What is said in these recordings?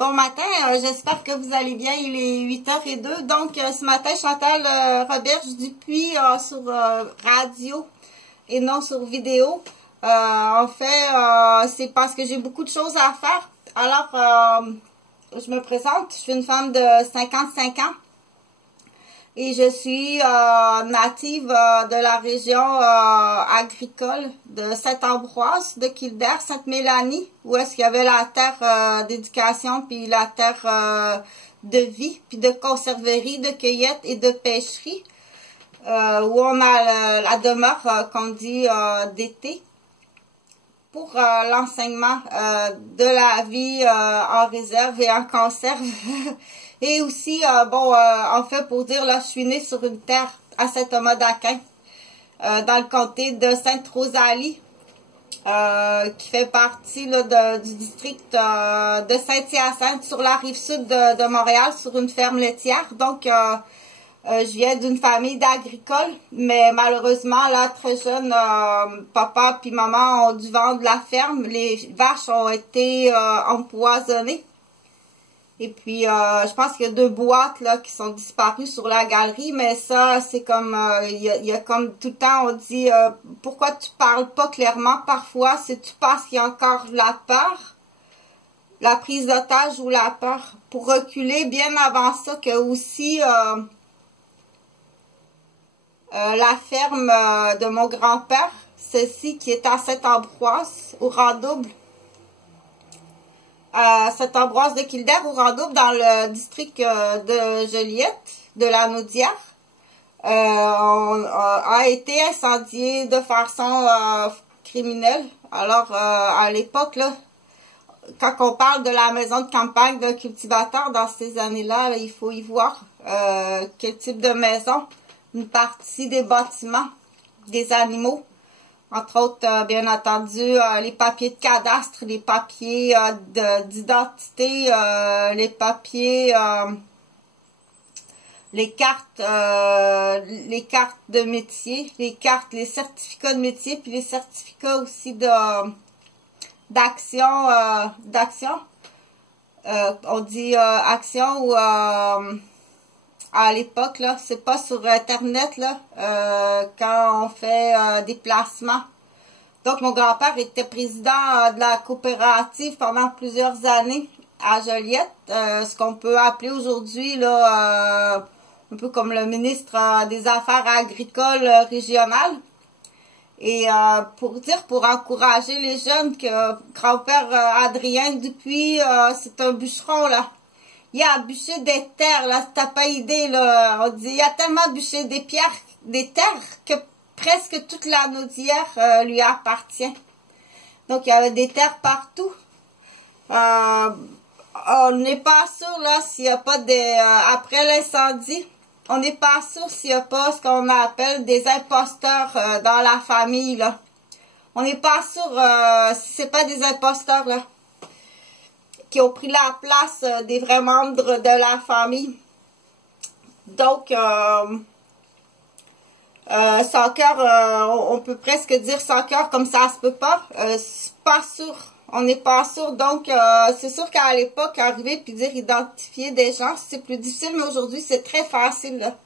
Bon matin, j'espère que vous allez bien, il est 8h02. Donc, ce matin, Chantal Roberge Dupuis sur radio et non sur vidéo. En fait, c'est parce que j'ai beaucoup de choses à faire. Alors, je me présente, je suis une femme de 55 ans. Et je suis native de la région agricole de Saint-Ambroise, de Kildare, Sainte-Mélanie, où est-ce qu'il y avait la terre d'éducation, puis la terre de vie, puis de conserverie, de cueillette et de pêcherie, où on a la demeure qu'on dit d'été, pour l'enseignement de la vie en réserve et en conserve. Et aussi, en fait, pour dire, là, je suis née sur une terre à Saint-Thomas-d'Aquin, dans le comté de Sainte-Rosalie, qui fait partie là, du district de Saint-Hyacinthe, sur la rive sud de Montréal, sur une ferme laitière. Donc, je viens d'une famille d'agricoles, mais malheureusement, là, très jeune, papa puis maman ont dû vendre la ferme. Les vaches ont été empoisonnées. Et puis, je pense qu'il y a 2 boîtes là qui sont disparues sur la galerie, mais ça, c'est comme, il y a comme tout le temps, on dit, pourquoi tu parles pas clairement parfois, c'est-tu parce qu'il y a encore la peur, la prise d'otage ou la peur, pour reculer bien avant ça, que aussi, la ferme de mon grand-père, celle-ci qui est à Saint-Ambroise, au Rang-Double, à Saint-Ambroise de Kildare, au Rang-Double, dans le district de Joliette, de la Naudière, a été incendié de façon criminelle. Alors, à l'époque, là, quand on parle de la maison de campagne d'un cultivateur, dans ces années-là, il faut y voir quel type de maison, une partie des bâtiments, des animaux, entre autres, bien entendu, les papiers de cadastre, les papiers d'identité, les papiers, les cartes de métier, les certificats de métier, puis les certificats aussi d'action, on dit action ou à l'époque, là, c'est pas sur Internet, là, quand on fait des placements. Donc, mon grand-père était président de la coopérative pendant plusieurs années à Joliette, ce qu'on peut appeler aujourd'hui, là, un peu comme le ministre des Affaires agricoles régionales. Et pour encourager les jeunes, que grand-père Adrien Dupuis, c'est un bûcheron, là. Il a bûché des terres, là, t'as pas idée, là. On dit, il a tellement bûché des pierres, des terres, que presque toute la Naudière lui appartient. Donc, il y avait des terres partout. On n'est pas sûr, là, s'il n'y a pas des... après l'incendie, on n'est pas sûr s'il n'y a pas ce qu'on appelle des imposteurs dans la famille, là. On n'est pas sûr si c'est pas des imposteurs, là, qui ont pris la place des vrais membres de la famille. Donc, sans cœur, on peut presque dire sans cœur, comme ça se peut pas. C'est pas sûr, on n'est pas sûr. Donc, c'est sûr qu'à l'époque, arriver puis dire identifier des gens, c'est plus difficile, mais aujourd'hui, c'est très facile, là.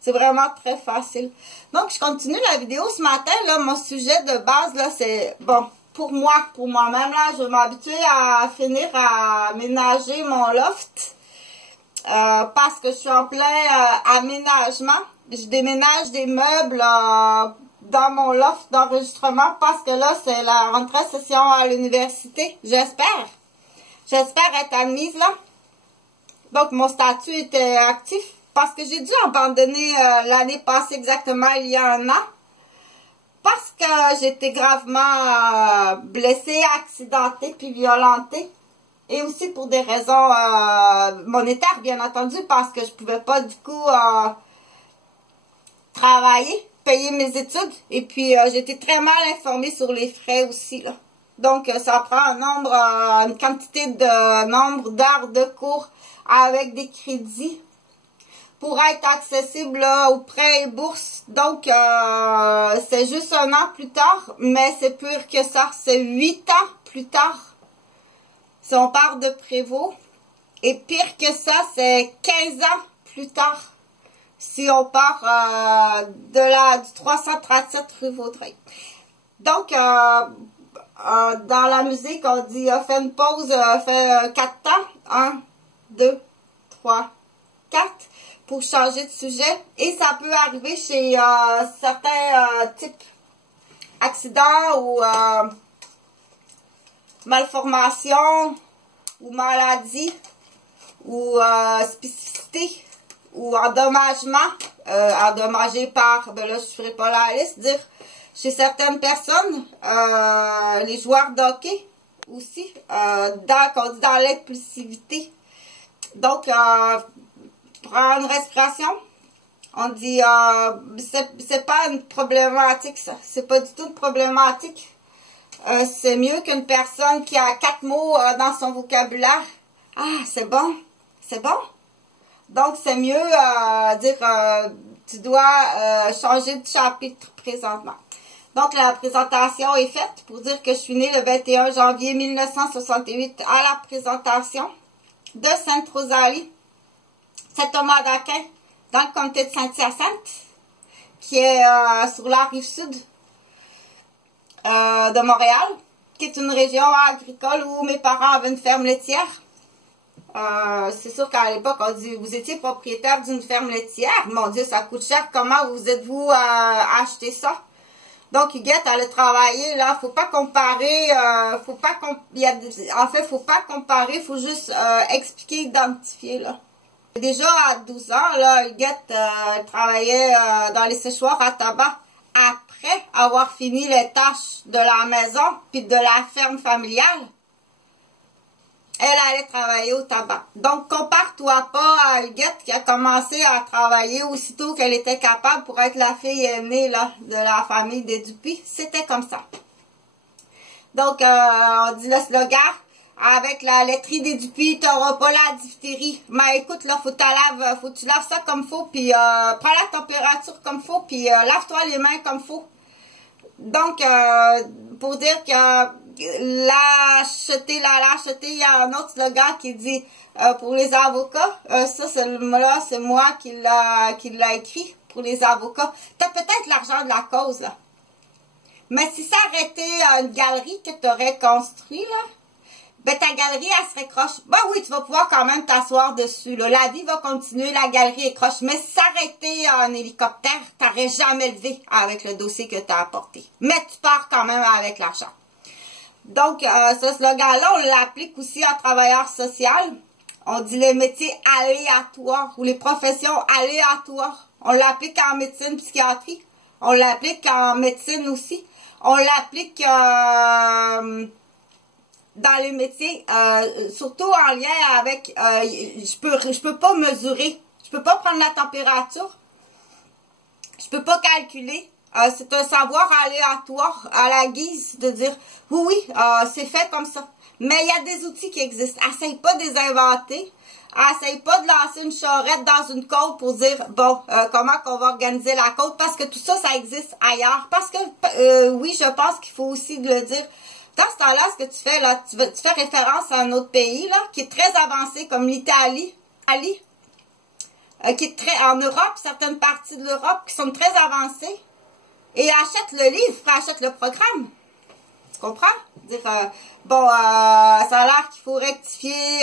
C'est vraiment très facile. Donc, je continue la vidéo ce matin, là. Mon sujet de base, là, c'est, bon, pour moi-même, là, je vais m'habituer à finir à aménager mon loft. Parce que je suis en plein aménagement. Je déménage des meubles dans mon loft d'enregistrement parce que là, c'est la rentrée session à l'université. J'espère. J'espère être admise, là. Donc, mon statut était actif parce que j'ai dû abandonner l'année passée, exactement il y a 1 an. Parce que j'étais gravement blessée, accidentée, puis violentée. Et aussi pour des raisons monétaires, bien entendu, parce que je pouvais pas, du coup, travailler, payer mes études. Et puis, j'étais très mal informée sur les frais aussi, là. Donc, ça prend une quantité de nombre d'heures de cours avec des crédits pour être accessible là, aux prêts et bourses. Donc, c'est juste 1 an plus tard, mais c'est pire que ça. C'est 8 ans plus tard. Si on parle de Prévost, Et pire que ça, c'est 15 ans plus tard, si on part du 337 rue Vaudreuil. Donc, dans la musique, on dit fais une pause, fais 4 temps. 1, 2, 3, 4 pour changer de sujet. Et ça peut arriver chez certains types accidents ou malformations ou maladies ou spécificités ou endommagement, endommagé par, ben là je ne ferai pas la liste, dire chez certaines personnes, les joueurs de hockey aussi, qu'on dit dans l'impulsivité. Donc, prendre une respiration, on dit, c'est pas une problématique ça, c'est pas du tout une problématique. C'est mieux qu'une personne qui a 4 mots dans son vocabulaire. Ah, c'est bon, c'est bon. Donc, c'est mieux dire, tu dois changer de chapitre présentement. Donc, la présentation est faite pour dire que je suis née le 21 janvier 1968 à la présentation de Sainte-Rosalie, Saint-Thomas d'Aquin, dans le comté de Saint-Hyacinthe, qui est sur la rive sud de Montréal, qui est une région agricole où mes parents avaient une ferme laitière. C'est sûr qu'à l'époque, on dit, vous étiez propriétaire d'une ferme laitière. Mon Dieu, ça coûte cher. Comment vous êtes-vous acheté ça? Donc, Huguette, elle a travaillé, là. Faut pas comparer, faut pas comparer, faut juste expliquer, identifier, là. Déjà à 12 ans, là, Huguette travaillait dans les séchoirs à tabac après avoir fini les tâches de la maison puis de la ferme familiale. Elle allait travailler au tabac. Donc, compare-toi pas à Huguette qui a commencé à travailler aussitôt qu'elle était capable pour être la fille aînée là, de la famille des Dupuis. C'était comme ça. Donc, on dit le slogan, avec la laiterie des Dupuis, t'auras pas la diphtérie. Mais écoute, là, faut que tu laves ça comme faut, puis prends la température comme faut, puis lave-toi les mains comme faut. Donc, pour dire que lâcheté, il y a un autre slogan qui dit pour les avocats, ça c'est moi qui l'a écrit pour les avocats. T'as peut-être l'argent de la cause, là. Mais si ça arrêtait une galerie que tu aurais construite, là, ben ta galerie, elle serait croche. Ben oui, tu vas pouvoir quand même t'asseoir dessus, là. La vie va continuer, la galerie est croche. Mais si ça arrêtait un hélicoptère, t'aurais jamais levé avec le dossier que tu as apporté. Mais tu pars quand même avec l'argent. Donc, ce slogan-là, on l'applique aussi à travailleur social. On dit les métiers aléatoires ou les professions aléatoires. On l'applique en médecine, psychiatrie. On l'applique en médecine aussi. On l'applique dans les métiers, surtout en lien avec, je peux pas mesurer, je peux pas prendre la température, je peux pas calculer. C'est un savoir aléatoire à la guise de dire oui, c'est fait comme ça. Mais il y a des outils qui existent. Essaye pas de les inventer. Essaye pas de lancer une charrette dans une côte pour dire bon, comment qu'on va organiser la côte, parce que tout ça, ça existe ailleurs. Parce que oui, je pense qu'il faut aussi le dire. Dans ce temps-là, ce que tu fais là, tu fais référence à un autre pays là qui est très avancé comme l'Italie, qui est très en Europe, certaines parties de l'Europe qui sont très avancées. Et achète le livre, achète le programme. Tu comprends? Dire, bon, ça a l'air qu'il faut rectifier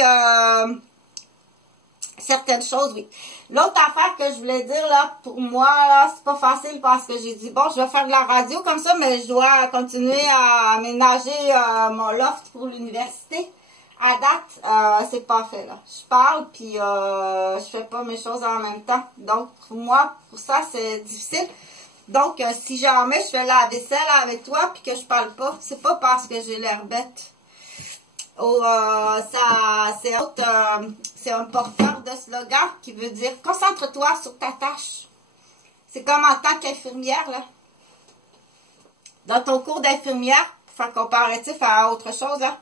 certaines choses, oui. L'autre affaire que je voulais dire, là, pour moi, là, c'est pas facile parce que j'ai dit, bon, je vais faire de la radio comme ça, mais je dois continuer à aménager mon loft pour l'université. À date, c'est pas fait, là. Je parle, puis je fais pas mes choses en même temps. Donc, pour moi, pour ça, c'est difficile. Donc, si jamais je fais la vaisselle avec toi puis que je parle pas, c'est pas parce que j'ai l'air bête. Oh, c'est un porteur de slogan qui veut dire « Concentre-toi sur ta tâche ». C'est comme en tant qu'infirmière, là. Dans ton cours d'infirmière, pour faire comparatif à autre chose, là,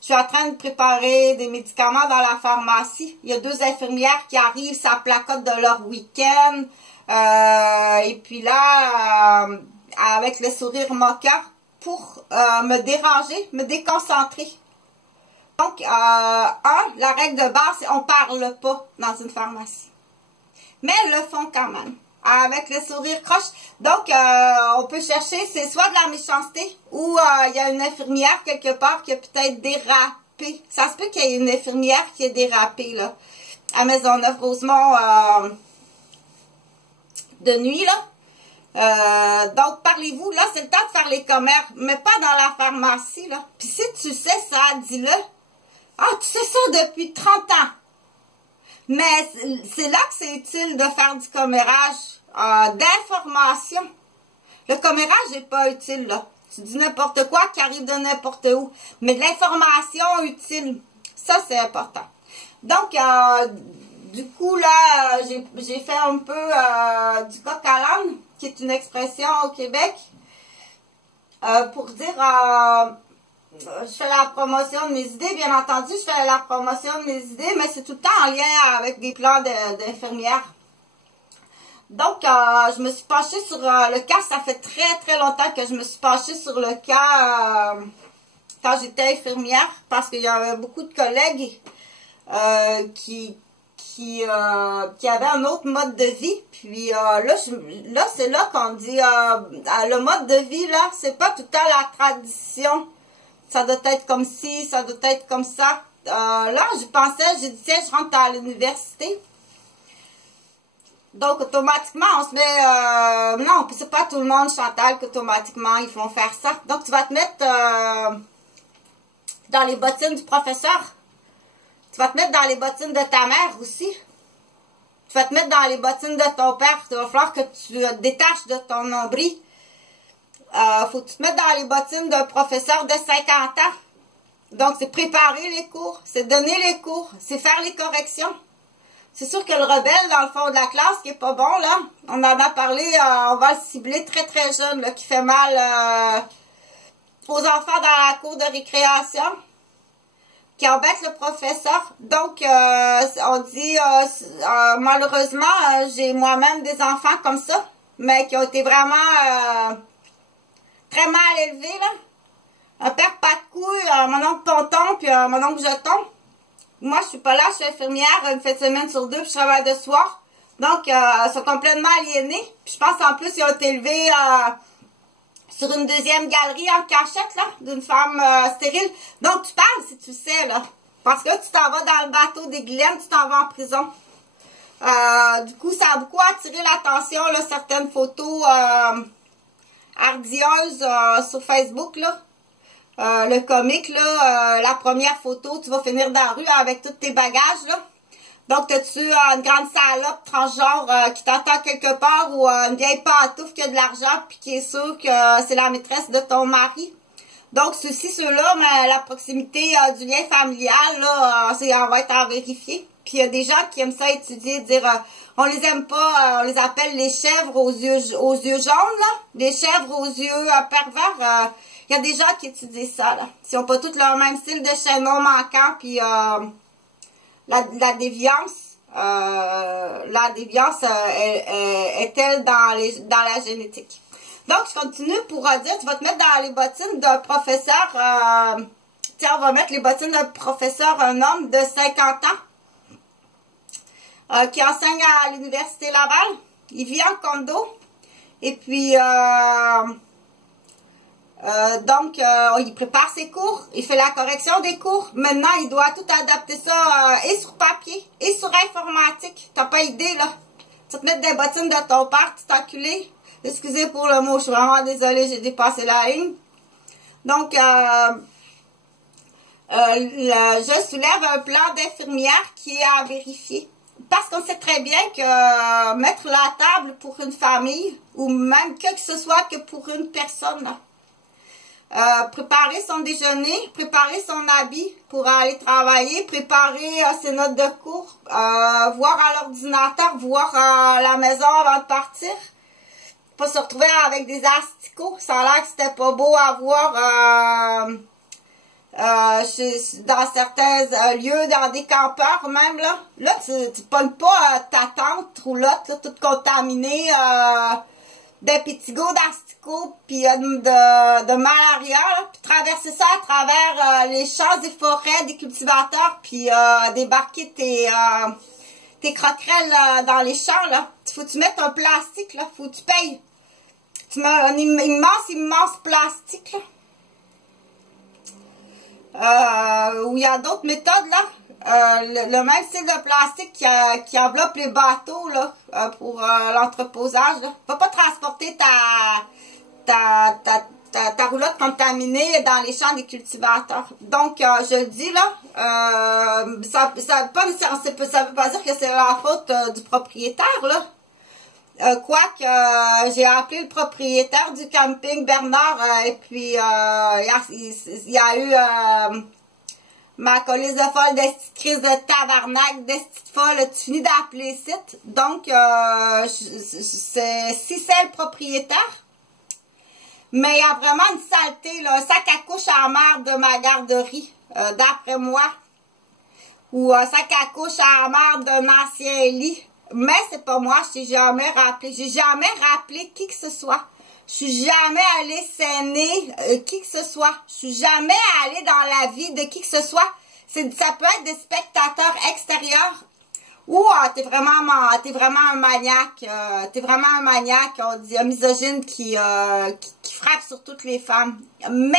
je suis en train de préparer des médicaments dans la pharmacie. Il y a 2 infirmières qui arrivent, ça placote de leur week-end. Et puis là, avec le sourire moqueur pour me déranger, me déconcentrer. Donc, la règle de base, c'est on parle pas dans une pharmacie. Mais ils le font quand même, avec le sourire croche. Donc, on peut chercher, c'est soit de la méchanceté, ou il y a une infirmière quelque part qui a peut-être dérapé. Ça se peut qu'il y ait une infirmière qui ait dérapé, là, à Maisonneuve-Rosemont, de nuit, là. Donc, parlez-vous, là, c'est le temps de faire les commerces, mais pas dans la pharmacie, là. Puis si tu sais ça, dis-le. Ah, tu sais ça depuis 30 ans. Mais c'est là que c'est utile de faire du commérage, d'information. Le commérage n'est pas utile, là. Tu dis n'importe quoi qui arrive de n'importe où. Mais de l'information utile, ça, c'est important. Donc, du coup, là, j'ai fait un peu du coq à l'âne, qui est une expression au Québec, pour dire, je fais la promotion de mes idées, bien entendu, je fais la promotion de mes idées, mais c'est tout le temps en lien avec des plans d'infirmières. Donc, je me suis penchée sur le cas, ça fait très très longtemps que je me suis penchée sur le cas quand j'étais infirmière, parce qu'il y avait beaucoup de collègues qui avaient un autre mode de vie. Puis là c'est là qu'on dit, le mode de vie, là, c'est pas tout le temps la tradition. Ça doit être comme ci, ça doit être comme ça. Là, je pensais, j'ai dit, tiens, je rentre à l'université. Donc, automatiquement, on se met... non, c'est pas tout le monde, Chantal, qu'automatiquement, ils font faire ça. Donc, tu vas te mettre dans les bottines du professeur. Tu vas te mettre dans les bottines de ta mère aussi. Tu vas te mettre dans les bottines de ton père. Il va falloir que tu te détaches de ton nombril. Faut que tu te mettes dans les bottines d'un professeur de 50 ans. Donc, c'est préparer les cours, c'est donner les cours, c'est faire les corrections. C'est sûr que le rebelle, dans le fond de la classe, qui est pas bon, là, on en a parlé, on va le cibler très très jeune, là, qui fait mal aux enfants dans la cour de récréation, qui embête le professeur. Donc, on dit, malheureusement, j'ai moi-même des enfants comme ça, mais qui ont été vraiment très mal élevés, là. Un père pas de couilles, mon oncle Tonton, puis mon oncle Jeton. Moi, je suis pas là, je suis infirmière une fin de semaine sur 2, puis je travaille de soir. Donc, ils sont complètement aliénés. Puis je pense en plus, ils ont été élevés sur une deuxième galerie en cachette, là, d'une femme stérile. Donc, tu parles si tu sais, là. Parce que là, tu t'en vas dans le bateau des Glenn, tu t'en vas en prison. Du coup, ça a beaucoup attiré l'attention, là, certaines photos hardieuses sur Facebook, là. Le comique, là, la première photo, tu vas finir dans la rue avec tous tes bagages, là. Donc, t'as-tu une grande salope transgenre qui t'attend quelque part, ou une vieille pantoufle qui a de l'argent puis qui est sûre que c'est la maîtresse de ton mari? Donc, ceux-là, mais la proximité du lien familial, là, on va être à vérifier. Puis, il y a des gens qui aiment ça étudier, dire, on les aime pas, on les appelle les chèvres aux yeux jaunes, là. Les chèvres aux yeux pervers, il y a des gens qui étudient ça, là. Ils n'ont pas tous leur même style de chaînon manquant, puis la déviance, est-elle dans la génétique? Donc, je continue pour dire, tu vas te mettre dans les bottines d'un professeur, tiens, on va mettre les bottines d'un professeur, un homme de 50 ans, qui enseigne à l'Université Laval. Il vit en condo, et puis, donc, il prépare ses cours, il fait la correction des cours. Maintenant, il doit tout adapter ça et sur papier et sur informatique. T'as pas idée, là. Tu vas te mettre des bottines de ton père, tu t'enculé. Excusez pour le mot, je suis vraiment désolée, j'ai dépassé la ligne. Donc, je soulève un plan d'infirmière qui est à vérifier. Parce qu'on sait très bien que mettre la table pour une famille, ou même que ce soit que pour une personne, là. Préparer son déjeuner, préparer son habit pour aller travailler, préparer ses notes de cours, voir à l'ordinateur, voir à la maison avant de partir. Pas se retrouver avec des asticots. Ça a l'air que c'était pas beau à voir dans certains lieux, dans des campeurs même, là. Là, tu pognes pas ta tente roulotte, là, toute contaminée, de pétigo, d'asticots, puis de malaria, là, puis traverser ça à travers les champs et forêts des cultivateurs, puis débarquer tes croquerelles dans les champs, là. Faut que tu mettes un plastique, là, faut que tu payes. Tu mets un immense plastique, là. Où il y a d'autres méthodes, là. Le même style de plastique qui enveloppe les bateaux là, pour l'entreposage. Va pas transporter ta roulotte contaminée dans les champs des cultivateurs. Donc, je le dis là, ça veut pas dire que c'est la faute du propriétaire, là. Quoique, j'ai appelé le propriétaire du camping, Bernard, et puis il y a eu... ma colisse de folle, d'esti crise de tabarnak, d'esti folle, tu finis d'appeler site. Donc, si c'est le propriétaire, mais il y a vraiment une saleté, là, un sac à couche à mer de ma garderie, d'après moi, ou un sac à couche à mer d'un ancien lit. Mais c'est pas moi, je t'ai jamais rappelé. J'ai jamais rappelé qui que ce soit. Je suis jamais allée saigner qui que ce soit. Je suis jamais allée dans la vie de qui que ce soit. Ça peut être des spectateurs extérieurs ou t'es vraiment un maniaque. T'es vraiment un maniaque, on dit un misogyne qui frappe sur toutes les femmes. Mais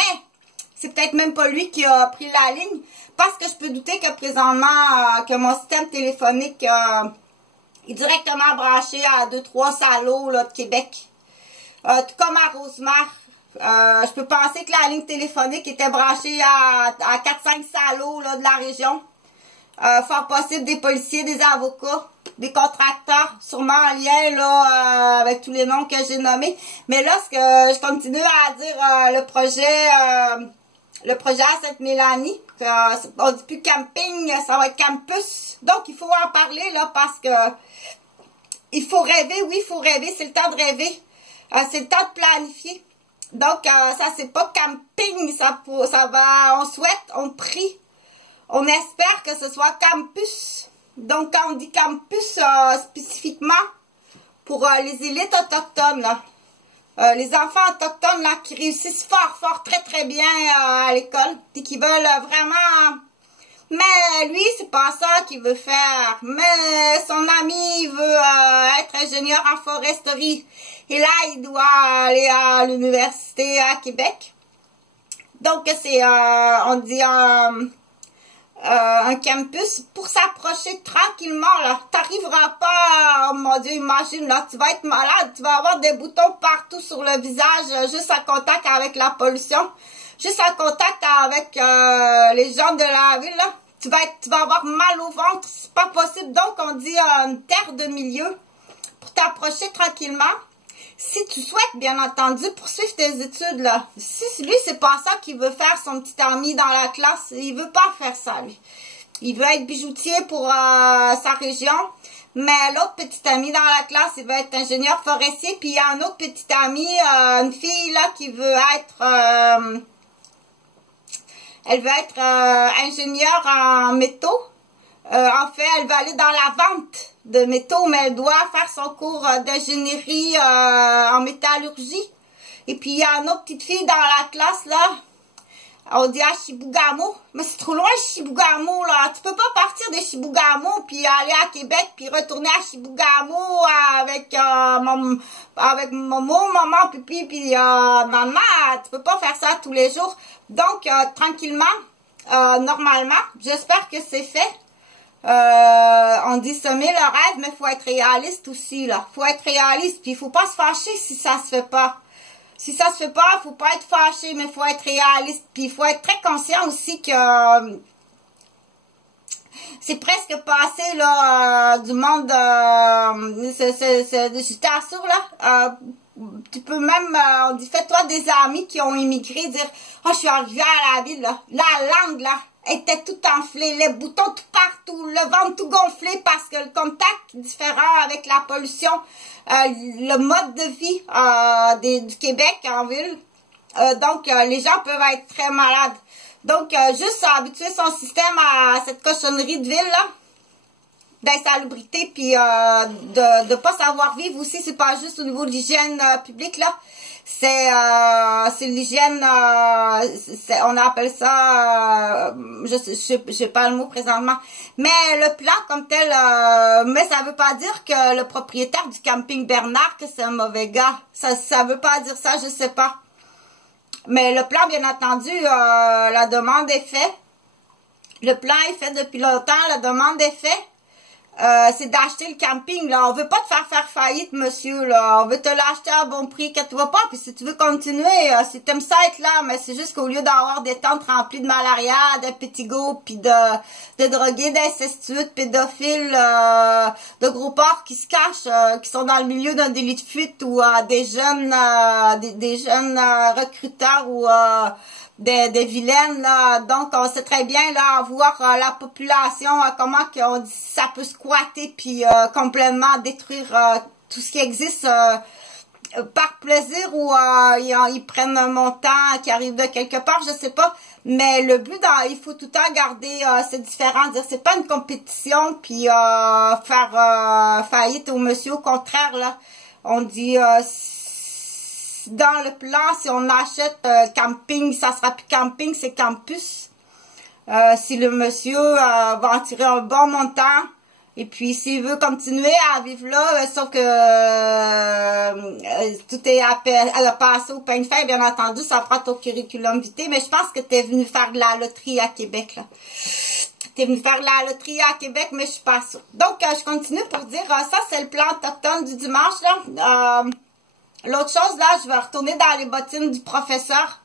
c'est peut-être même pas lui qui a pris la ligne parce que je peux douter que présentement que mon système téléphonique est directement branché à 2-3 salauds là, de Québec. Tout comme à Rosemère. Je peux penser que la ligne téléphonique était branchée à 4-5 salauds là, de la région. Fort possible des policiers, des avocats, des contracteurs, sûrement en lien là, avec tous les noms que j'ai nommés. Mais là, ce que je continue à dire le projet à Sainte-Mélanie, on dit plus camping, ça va être campus. Donc, il faut en parler là parce que il faut rêver, oui, il faut rêver, c'est le temps de rêver. C'est le temps de planifier. Donc, ça, c'est pas camping, ça va, on souhaite, on prie, on espère que ce soit campus. Donc, quand on dit campus, spécifiquement, pour les élites autochtones, là, les enfants autochtones, là, qui réussissent fort, très, très bien à l'école, et qui veulent vraiment... Mais lui, c'est pas ça qu'il veut faire. Mais son ami veut être ingénieur en foresterie. Et là, il doit aller à l'université à Québec. Donc, c'est, on dit, un campus pour s'approcher tranquillement, là. T'arriveras pas, oh mon Dieu, imagine, là, tu vas être malade. Tu vas avoir des boutons partout sur le visage, juste en contact avec la pollution. Juste en contact avec les gens de la ville, là. Tu vas avoir mal au ventre, c'est pas possible. Donc, on dit une terre de milieu pour t'approcher tranquillement. Si tu souhaites, bien entendu, poursuivre tes études, là. Si lui, c'est pas ça qu'il veut faire, son petit ami dans la classe, il veut pas faire ça, lui. Il veut être bijoutier pour sa région. Mais l'autre petit ami dans la classe, il veut être ingénieur forestier. Puis il y a un autre petit ami, une fille, là, qui veut être... elle veut être ingénieure en métaux. En fait, elle va aller dans la vente de métaux, mais elle doit faire son cours d'ingénierie en métallurgie. Et puis, il y a une autre petite fille dans la classe, là. On dit à Chibougamau. Mais c'est trop loin, Chibougamau, là. Tu peux pas partir de Chibougamau, puis aller à Québec, puis retourner à Chibougamau avec Momo, maman, pipi, puis maman. Tu peux pas faire ça tous les jours. Donc, tranquillement, normalement, j'espère que c'est fait. On dit semer le rêve, mais faut être réaliste aussi, là. Faut être réaliste, puis il faut pas se fâcher si ça se fait pas. Si ça se fait pas, faut pas être fâché, mais faut être réaliste. Puis il faut être très conscient aussi que c'est presque passé là du monde. Je t'assure là. Tu peux même, on dit, fais-toi des amis qui ont immigré, dire, oh, je suis arrivée à la ville, là. La langue, là, était tout enflée, les boutons tout partout, le ventre tout gonflé parce que le contact différent avec la pollution, le mode de vie du Québec en ville. Donc, les gens peuvent être très malades. Donc, juste habituer son système à cette cochonnerie de ville, là. d'insalubrité, puis de pas savoir vivre aussi. C'est pas juste au niveau de l'hygiène publique, là. C'est l'hygiène, on appelle ça, je sais pas le mot présentement, mais le plan comme tel, mais ça veut pas dire que le propriétaire du camping Bernard, que c'est un mauvais gars. Ça veut pas dire ça, je sais pas. Mais le plan, bien entendu, la demande est faite. Le plan est fait depuis longtemps, la demande est faite. C'est d'acheter le camping, là. On veut pas te faire faillite, monsieur, là. On veut te l'acheter à bon prix, que tu vas pas. Puis si tu veux continuer, si t'aimes ça être là, mais c'est juste qu'au lieu d'avoir des tentes remplies de malaria, de pétigots, puis de drogués, d'incestueux, de pédophiles, de gros porcs qui se cachent, qui sont dans le milieu d'un délit de fuite, ou des jeunes recruteurs, ou des vilaines, là. Donc, on sait très bien, là, voir la population, comment qu'on dit, ça peut squatter, puis complètement détruire tout ce qui existe par plaisir, ou ils prennent un montant qui arrive de quelque part, je sais pas. Mais le but, il faut tout le temps garder c'est différent, dire c'est pas une compétition, puis faire faillite au monsieur, au contraire, là. On dit dans le plan, si on achète camping, ça sera plus camping, c'est campus. Si le monsieur va en tirer un bon montant, et puis s'il veut continuer à vivre là, sauf que tout est à passer au pain de fer, bien entendu, ça prend ton curriculum vitae, mais je pense que tu es venu faire de la loterie à Québec, là. T'es venu faire de la loterie à Québec, mais je suis pas sûre. Donc, je continue pour dire, ça c'est le plan autochtone du dimanche, là. L'autre chose, là, je vais retourner dans les bottines du professeur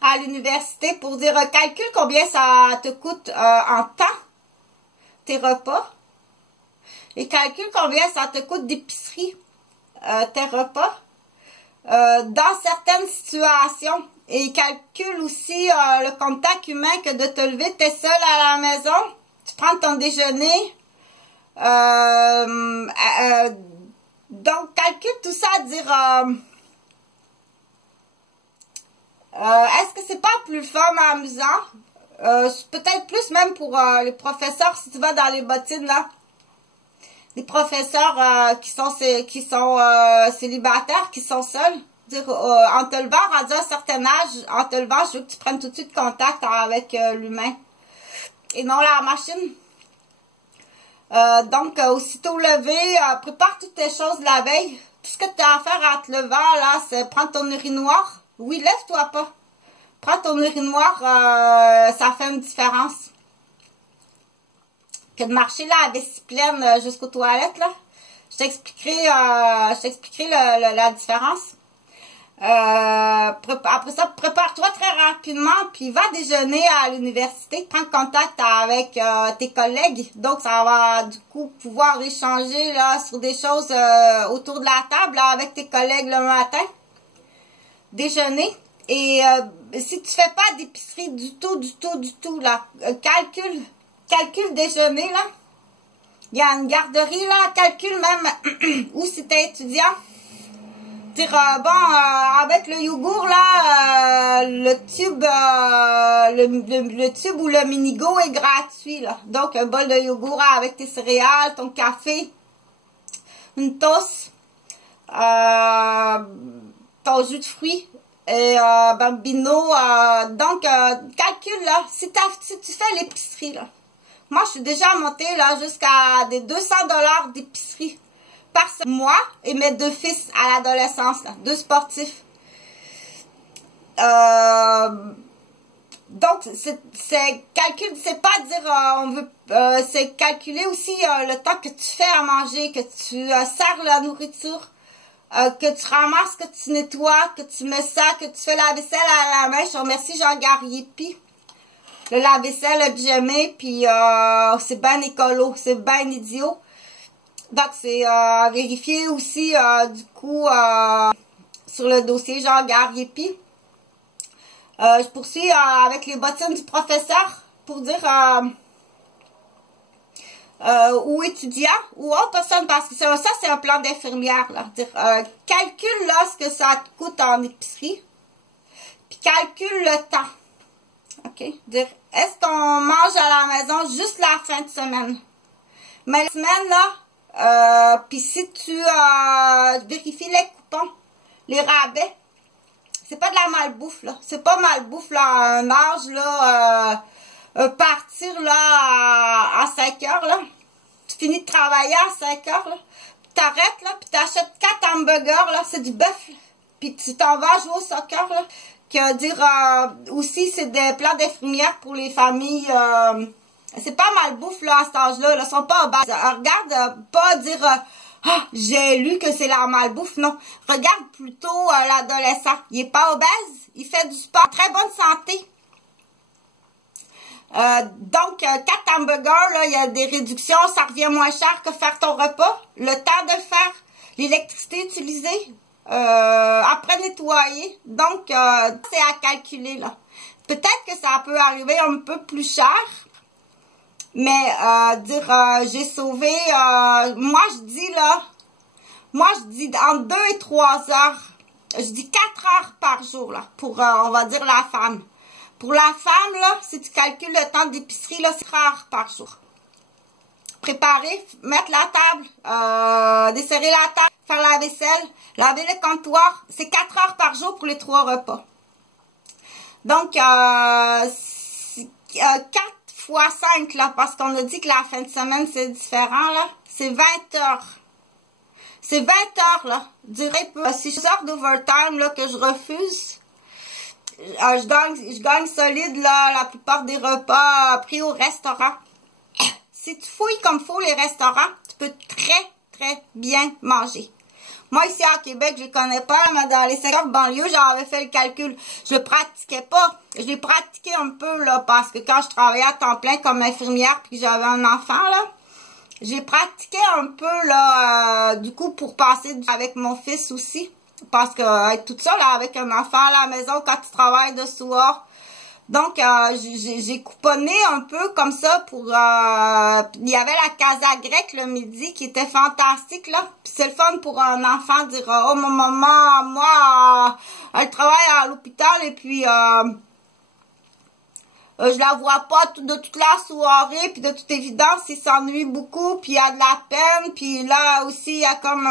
à l'université pour dire, calcule combien ça te coûte en temps, tes repas, et calcule combien ça te coûte d'épicerie, tes repas, dans certaines situations, et calcule aussi le contact humain que de te lever, t'es seul à la maison, tu prends ton déjeuner, donc, calcule tout ça, dire, est-ce que c'est pas plus fun, amusant? Peut-être plus même pour les professeurs, si tu vas dans les bottines, là. Les professeurs qui sont célibataires, qui sont seuls. Dire, en te levant, rendu à un certain âge, en te levant, je veux que tu prennes tout de suite contact avec l'humain. Et non la machine. Donc, aussitôt levé, prépare toutes tes choses la veille. Tout ce que tu as à faire en te levant, là, c'est prendre ton urinoir. Oui, lève-toi pas. Prends ton urinoir, ça fait une différence. Que de marcher là, à vessie pleine jusqu'aux toilettes, là. Je t'expliquerai la différence. Après ça, prépare-toi très rapidement, puis va déjeuner à l'université, prends contact avec tes collègues, donc ça va du coup pouvoir échanger là sur des choses autour de la table là, avec tes collègues le matin, déjeuner, et si tu fais pas d'épicerie du tout là, calcule déjeuner là, il y a une garderie là, calcule même, ou si t'es étudiant, dire avec le yogourt là, le tube ou le minigo est gratuit là. Donc un bol de yogourt avec tes céréales, ton café, une toast, ton jus de fruits et bambino. Donc calcule là, si tu fais l'épicerie là. Moi je suis déjà montée là jusqu'à des 200 $ d'épicerie par mois, et mes 2 fils à l'adolescence, 2 sportifs. Donc, c'est calcul, c'est pas dire, c'est calculer aussi le temps que tu fais à manger, que tu sers la nourriture, que tu ramasses, que tu nettoies, que tu mets ça, que tu fais la vaisselle à la main. Je remercie Jean-Gary Yépi. Le lave-vaisselle, le pyjamé, puis c'est bien écolo, c'est bien idiot. Donc, c'est à vérifier aussi, du coup, sur le dossier Jean-Gary Yépi. Je poursuis avec les bottines du professeur pour dire ou étudiant ou autre personne, parce que ça c'est un plan d'infirmière. Dire calcule là ce que ça te coûte en épicerie, puis calcule le temps. OK? Dire est-ce qu'on mange à la maison juste la fin de semaine? Mais la semaine, là, puis si tu vérifies les coupons, les rabais, c'est pas de la malbouffe, là. C'est pas malbouffe, là, à un âge, là, partir, là, à 5 heures, là. Tu finis de travailler à 5 heures, là. T'arrêtes, là, puis t'achètes 4 hamburgers, là. C'est du bœuf, là. Puis tu t'en vas jouer au soccer, là. Que dire, aussi, c'est des plats d'infirmières pour les familles, c'est pas malbouffe, là, à cet âge-là, là. Ils sont pas obèses. Regarde, pas dire, ah, j'ai lu que c'est la malbouffe, non. Regarde plutôt l'adolescent. Il est pas obèse, il fait du sport, très bonne santé. Donc, 4 hamburgers, là, il y a des réductions, ça revient moins cher que faire ton repas. Le temps de le faire, l'électricité utilisée, après nettoyer. Donc, c'est à calculer, là. Peut-être que ça peut arriver un peu plus cher. Mais, j'ai sauvé, moi je dis entre 2 et 3 heures, je dis 4 heures par jour, là, pour, on va dire, la femme. Pour la femme, là, si tu calcules le temps d'épicerie, là, c'est 4 heures par jour. Préparer, mettre la table, desserrer la table, faire la vaisselle, laver le comptoir, c'est 4 heures par jour pour les 3 repas. Donc, 4 fois 5, là, parce qu'on a dit que la fin de semaine, c'est différent, là. C'est 20 heures. C'est 20 heures, là. Durée peu. Si je sors d'overtime, là, que je refuse, je gagne solide, là, la plupart des repas pris au restaurant. Si tu fouilles comme faut les restaurants, tu peux très, très bien manger. Moi, ici à Québec, je les connais pas, mais dans les secteurs banlieues, j'avais fait le calcul. Je le pratiquais pas. Je l'ai pratiqué un peu, là, parce que quand je travaillais à temps plein comme infirmière puis que j'avais un enfant, là, j'ai pratiqué un peu, là, du coup, pour passer avec mon fils aussi. Parce que être toute seule, là, avec un enfant à la maison quand tu travailles de soir. Donc, j'ai couponné un peu comme ça pour... il y avait la casa grecque le midi qui était fantastique, là. Puis c'est le fun pour un enfant de dire, oh, mon maman, moi, elle travaille à l'hôpital et puis... je la vois pas de toute la soirée, puis de toute évidence, il s'ennuie beaucoup, puis il a de la peine, puis là aussi, il y a comme,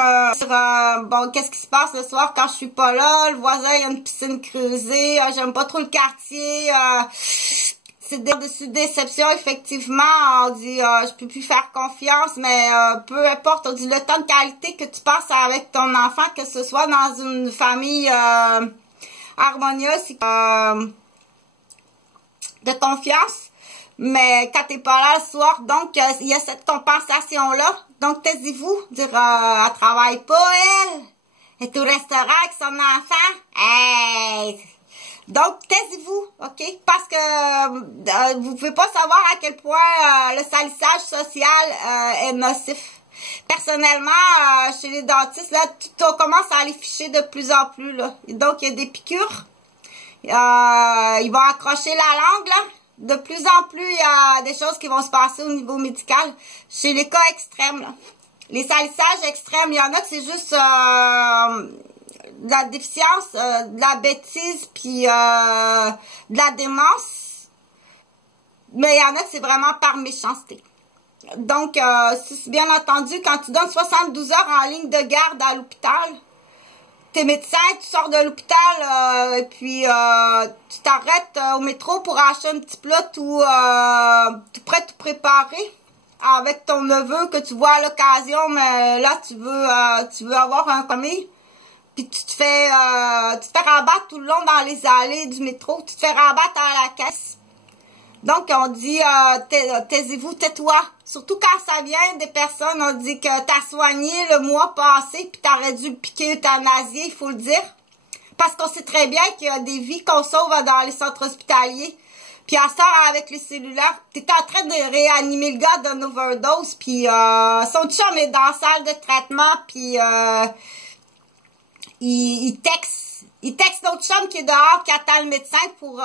bon, qu'est-ce qui se passe le soir quand je suis pas là, le voisin, il y a une piscine creusée, j'aime pas trop le quartier, c'est des déceptions, effectivement, on dit, je peux plus faire confiance, mais peu importe, on dit le temps de qualité que tu passes avec ton enfant, que ce soit dans une famille harmonieuse, de confiance, mais quand t'es pas là le soir, donc il y a cette compensation-là. Donc, taisez-vous, dire, elle travaille pas, elle est au restaurant avec son enfant, hey! Donc, taisez-vous, ok? Parce que vous pouvez pas savoir à quel point le salissage social est nocif. Personnellement, chez les dentistes, là, on commence à les ficher de plus en plus, là. Donc, il y a des piqûres. Ils vont accrocher la langue, là. De plus en plus, il y a des choses qui vont se passer au niveau médical. Chez les cas extrêmes, là. Les salissages extrêmes, il y en a que c'est juste de la déficience, de la bêtise, puis de la démence. Mais il y en a que c'est vraiment par méchanceté. Donc, si bien entendu, quand tu donnes 72 heures en ligne de garde à l'hôpital, t'es médecin, tu sors de l'hôpital, puis tu t'arrêtes au métro pour acheter un petit plat tout prêt tout préparé avec ton neveu que tu vois à l'occasion, mais là tu veux avoir un commis, puis tu te fais rabattre tout le long dans les allées du métro, tu te fais rabattre à la caisse. Donc, on dit, taisez-vous, tais-toi. Surtout quand ça vient des personnes, on dit que t'as soigné le mois passé, puis t'aurais dû le piquer euthanasier, il faut le dire. Parce qu'on sait très bien qu'il y a des vies qu'on sauve dans les centres hospitaliers. Puis à ça, avec les cellulaires, t'es en train de réanimer le gars d'une overdose, puis son chum est dans la salle de traitement, puis il texte notre chum qui est dehors, qui attend le médecin pour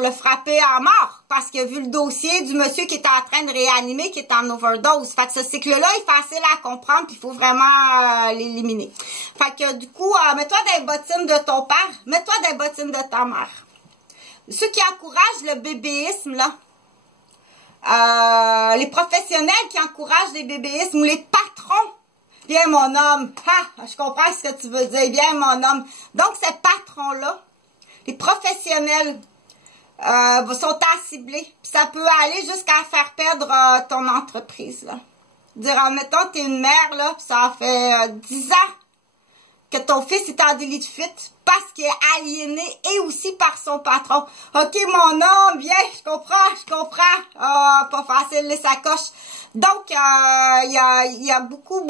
le frapper à mort. Parce qu'il a vu le dossier du monsieur qui est en train de réanimer, qui est en overdose. Fait que ce cycle-là est facile à comprendre, puis il faut vraiment l'éliminer. Fait que du coup, mets-toi dans les bottines de ton père, mets-toi dans les bottines de ta mère. Ceux qui encouragent le bébéisme, là, les professionnels qui encouragent les bébéismes ou les patrons. Bien, mon homme. Ah, je comprends ce que tu veux dire. Bien, mon homme. Donc, ces patrons-là, les professionnels, sont à cibler. Puis ça peut aller jusqu'à faire perdre ton entreprise, là. Dire, admettons, t'es une mère, là, puis ça fait 10 ans que ton fils est en délit de fuite parce qu'il est aliéné et aussi par son patron. OK, mon homme, bien, je comprends. Pas facile, les sacoches. Donc, il y a beaucoup